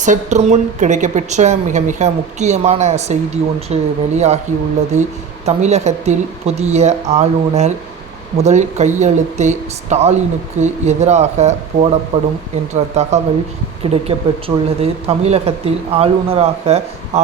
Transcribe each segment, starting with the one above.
சற்று முன் கிடைக்கப்பெற்ற மிக மிக முக்கியமான செய்தி ஒன்று வெளியாகியுள்ளது. தமிழகத்தில் புதிய ஆளுநர் முதல் கையெழுத்தே ஸ்டாலினுக்கு எதிராக போடப்படும் என்ற தகவல் கிடைக்கப்பெற்றுள்ளது. தமிழகத்தில் ஆளுநராக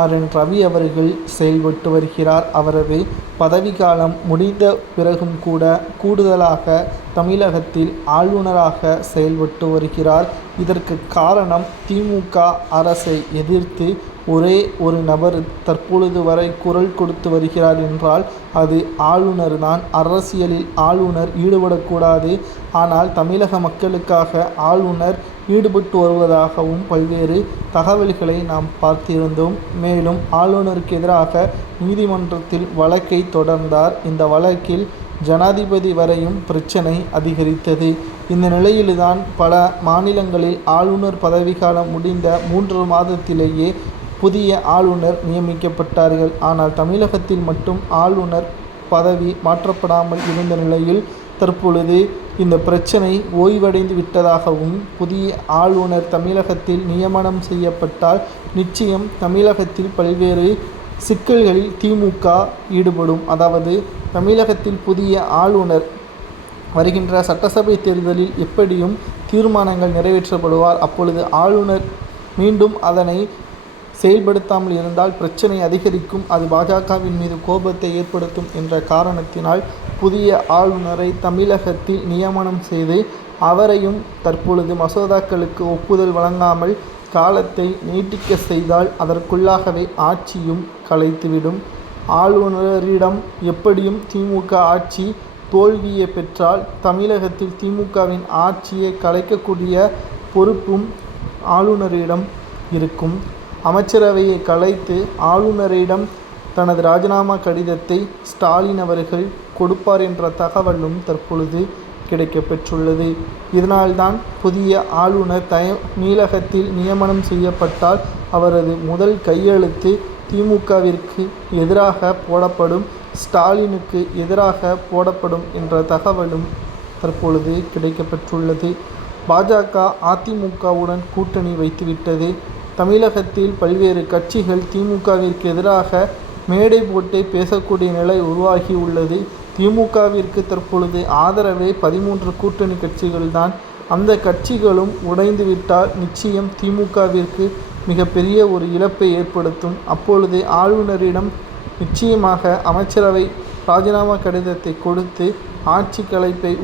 RN ரவி அவர்கள் செயல்பட்டு வருகிறார். அவரது பதவிக்காலம் முடிந்த பிறகும் கூட கூடுதலாக தமிழகத்தில் ஆளுநராக செயல்பட்டு வருகிறார். இதற்கு காரணம் திமுக அரசை எதிர்த்து ஒரே ஒரு நபர் தற்பொழுது வரை குரல் கொடுத்து வருகிறார் என்றால் அது ஆளுநர் தான். அரசியலில் ஆளுநர் ஈடுபடக்கூடாது, ஆனால் தமிழக மக்களுக்காக ஆளுநர் ஈடுபட்டு வருவதாகவும் பல்வேறு தகவல்களை நாம் பார்த்திருந்தோம். மேலும் ஆளுநருக்கு எதிராக நீதிமன்றத்தில் வழக்கை தொடர்ந்தார். இந்த வழக்கில் ஜனாதிபதி வரையும் பிரச்சனை அதிகரித்தது. இந்த நிலையில்தான் பல மாநிலங்களில் ஆளுநர் பதவிக்காலம் முடிந்த 3 மாதத்திலேயே புதிய ஆளுநர் நியமிக்கப்பட்டார்கள். ஆனால் தமிழகத்தில் மட்டும் ஆளுநர் பதவி மாற்றப்படாமல் இருந்த நிலையில் தற்பொழுது இந்த பிரச்சனை ஓய்வடைந்து விட்டதாகவும், புதிய ஆளுநர் தமிழகத்தில் நியமனம் செய்யப்பட்டால் நிச்சயம் தமிழகத்தில் பல்வேறு சிக்கல்களில் திமுக ஈடுபடும். அதாவது தமிழகத்தில் புதிய ஆளுநர் வருகின்ற சட்டசபை தேர்தலில் எப்படியும் தீர்மானங்கள் நிறைவேற்றப்படுவார். அப்பொழுது ஆளுநர் மீண்டும் அதனை செயல்படுத்தாமல் இருந்தால் பிரச்சனை அதிகரிக்கும், அது பாஜகவின் மீது கோபத்தை ஏற்படுத்தும் என்ற காரணத்தினால் புதிய ஆளுநரை தமிழகத்தில் நியமனம் செய்து அவரையும் தற்பொழுது மசோதாக்களுக்கு ஒப்புதல் வழங்காமல் காலத்தை நீட்டிக்க செய்தால் அதற்குள்ளாகவே ஆட்சியும் கலைத்துவிடும். ஆளுநரிடம் எப்படியும் திமுக ஆட்சி தோல்வியை பெற்றால் தமிழகத்தில் திமுகவின் ஆட்சியை கலைக்கக்கூடிய பொறுப்பும் ஆளுநரிடம் இருக்கும். அமைச்சரவையை கலைத்து ஆளுநரிடம் தனது ராஜினாமா கடிதத்தை ஸ்டாலின் அவர்கள் கொடுப்பார் என்ற தகவலும் தற்பொழுது கிடைக்கப்பெற்றுள்ளது. இதனால்தான் புதிய ஆளுநர் தமிழகத்தில் நியமனம் செய்யப்பட்டால் அவரது முதல் கையெழுத்து திமுகவிற்கு எதிராக போடப்படும், ஸ்டாலினுக்கு எதிராக போடப்படும் என்ற தகவலும் தற்பொழுது கிடைக்கப்பெற்றுள்ளது. பாஜக அதிமுகவுடன் கூட்டணி வைத்துவிட்டது. தமிழகத்தில் பல்வேறு கட்சிகள் திமுகவிற்கு எதிராக மேடை போட்டு பேசக்கூடிய நிலை உருவாகி உள்ளது. திமுகவிற்கு தற்பொழுது ஆதரவே 13 கூட்டணி கட்சிகள் தான். அந்த கட்சிகளும் உடைந்துவிட்டால் நிச்சயம் திமுகவிற்கு மிகப்பெரிய ஒரு இழப்பை ஏற்படுத்தும். அப்பொழுது ஆளுநரிடம் நிச்சயமாக அமைச்சரவை ராஜினாமா கடிதத்தை கொடுத்து ஆட்சி கலைப்பை